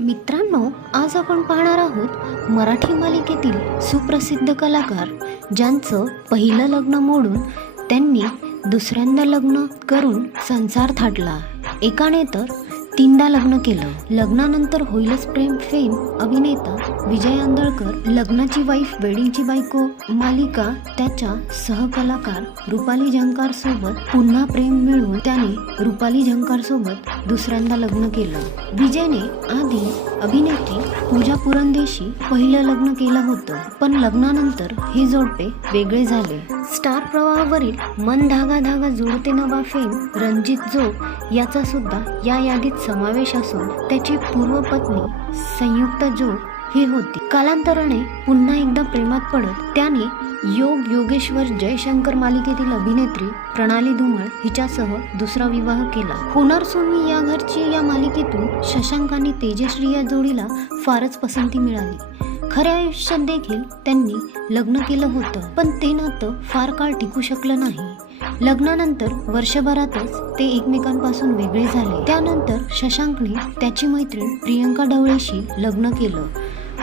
मित्रांनो, आज आपण पाहणार आहोत मराठी मालिकेतील सुप्रसिद्ध कलाकार ज्यांचं पहिलं लग्न मोडून त्यांनी दुसऱ्यांदा लग्न करून संसार थाटला. एकाने तर 3दा लग्न केलं. लग्नानंतर होईलच प्रेम फेम अभिनेता विजय आंदळकर लग्नाची वाईफ वेडिंगची बायको मालिका त्याच्या सहकलाकार रुपाली झंकार सोबत पुन्हा प्रेम मिळवून त्याने रुपाली झंकार सोबत दुसऱ्यांदा लग्न केलं. विजयने आधी अभिनेत्री पूजा पुरंदेशी पहिलं लग्न केलं होतं, पण लग्नानंतर हे जोडपे वेगळे झाले. स्टार प्रवाहावरील मन धागा धागा जोडते नवा फेम रणजित जोग याचा सुद्धा या यादीत समावेश असून त्याची पूर्व पत्नी संयुक्त जोग ही होती. कालांतराने पुन्हा एकदा प्रेमात पडत त्याने योग योगेश्वर जयशंकर मालिकेतील अभिनेत्री प्रणाली धुमाळ हिच्यासह दुसरा विवाह केला. होणार सोनवी या घरची या मालिकेतून शशांक आणि तेजश्री या जोडीला फारच पसंती मिळाली. खऱ्या आयुष्यात देखील त्यांनी लग्न केलं होतं, पण ते नातं फार काळ टिकू शकलं नाही. लग्नानंतर वर्षभरातच ते एकमेकांपासून वेगळे झाले. त्यानंतर शशांकने त्याची मैत्रीण प्रियंका ढवळेशी लग्न केलं.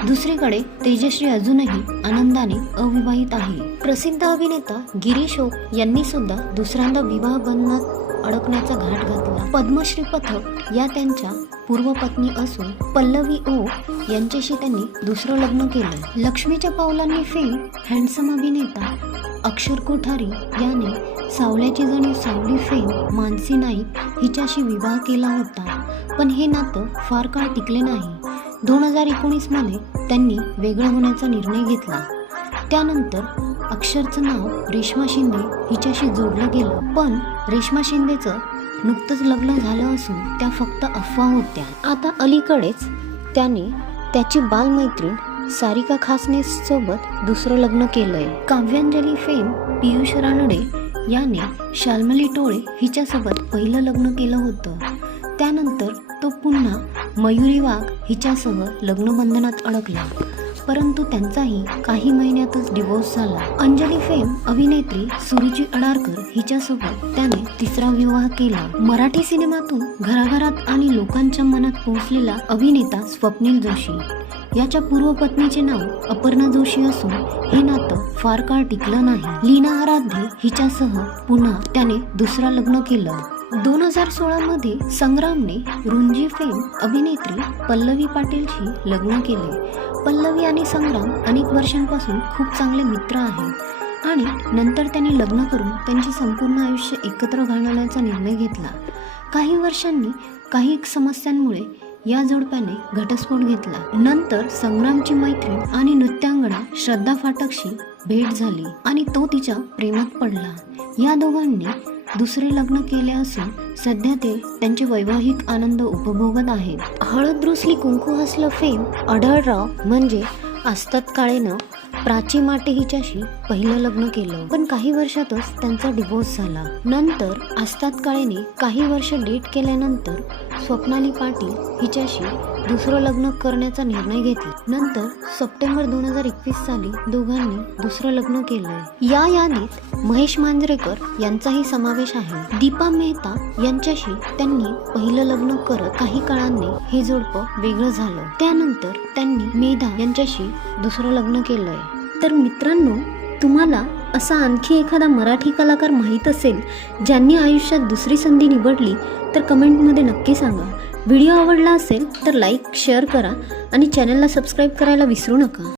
दुसरीकडे तेजश्री अजूनही आनंदाने अविवाहित आहे. प्रसिद्ध अभिनेता गिरीश ओक यांनी सुद्धा दुसऱ्यांदा विवाह बंधनात अडकण्याचा घाट घातला. पद्मश्री पथक या त्यांच्या पूर्व पत्नी असून पल्लवी ओक यांच्याशी त्यांनी दुसरं लग्न केलं. लक्ष्मीच्या पावलांनी फेम हँडसम अभिनेता अक्षर कोठारी याने सावल्याची जणी सावली फेम मानसी नाईक हिच्याशी विवाह केला होता, पण हे नातं फार काळ टिकले नाही. 2019 मध्ये त्यांनी वेगळं होण्याचा निर्णय घेतला. त्यानंतर अक्षरचं नाव रेश्मा शिंदे हिच्याशी जोडलं गेलं, पण रेश्मा शिंदेचं नुकतंच लग्न झालं असून त्या फक्त अफवा होत्या. आता अलीकडेच त्याने त्याची बालमैत्रीण सारिका खासने सोबत दुसरं लग्न केलंय. काव्यांजली फेम पियुष रानडे याने शाल्मली टोळे हिच्यासोबत पहिलं लग्न केलं होतं. त्यानंतर तो पुन्हा मयुरी वाघ हिच्यासह लग्नबंधनात अडकला, परंतु त्यांचाही काही महिन्यातच डिवोर्स झाला. अंजली फेम अभिनेत्री सुरुची अडारकर हिच्यासोबत त्याने तिसरा विवाह केला. मराठी सिनेमातून घराघरात आणि लोकांच्या मनात पोहोचलेला अभिनेता स्वप्नील जोशी याच्या पूर्व पत्नीचे नाव अपर्णा जोशी असून हे नातं फार काळ टिकलं नाही. लीना आराध्य हिच्यासह पुन्हा त्याने दुसरा लग्न केलं. 2016 मध्ये संग्रामने रुंजी फेम अभिनेत्री पल्लवी पाटीलशी लग्न केले. पल्लवी आणि संग्राम अनेक वर्षांपासून खूप चांगले मित्र आहेत आणि नंतर त्यांनी लग्न करून त्यांचे संपूर्ण आयुष्य एकत्र घालवण्याचा निर्णय घेतला. काही वर्षांनी काही समस्यांमुळे या जोडप्याने घटस्फोट घेतला. नंतर संग्रामची मैत्रीण आणि नृत्यांगना श्रद्धा फाटकशी भेट झाली आणि तो तिच्या प्रेमात पडला. या दोघांनी दुसरे लग्न केले असून सध्या ते त्यांचे वैवाहिक आनंद उपभोगत आहेत. हळद रुसली कुंकू हसलं फेम आढळराव म्हणजे आस्तात काळेनं प्राची माटे हिच्याशी पहिलं लग्न केलं, पण काही वर्षातच त्यांचा डिवोर्स झाला. नंतर आस्तात काळेने काही वर्ष डेट केल्यानंतर स्वप्नाली पाटील हिच्याशी दुसरं लग्न करण्याचा निर्णय घेतला. नंतर सप्टेंबर 2021 साली दोघांनी दुसरं लग्न केलंय. या यादीत महेश मांजरेकर यांचाही समावेश आहे. दीपा मेहता यांच्याशी त्यांनी पहिलं लग्न करत काही काळाने हे जोडपं वेगळं झालं. त्यानंतर त्यांनी मेधा यांच्याशी दुसरं लग्न केलंय. तर मित्रांनो, तुम्हाला असा आणखी एखादा मराठी कलाकार माहीत असेल ज्यांनी आयुष्यात दुसरी संधी निवडली तर कमेंटमध्ये नक्की सांगा. व्हिडिओ आवडला असेल तर लाईक शेअर करा आणि चॅनलला सबस्क्राईब करायला विसरू नका.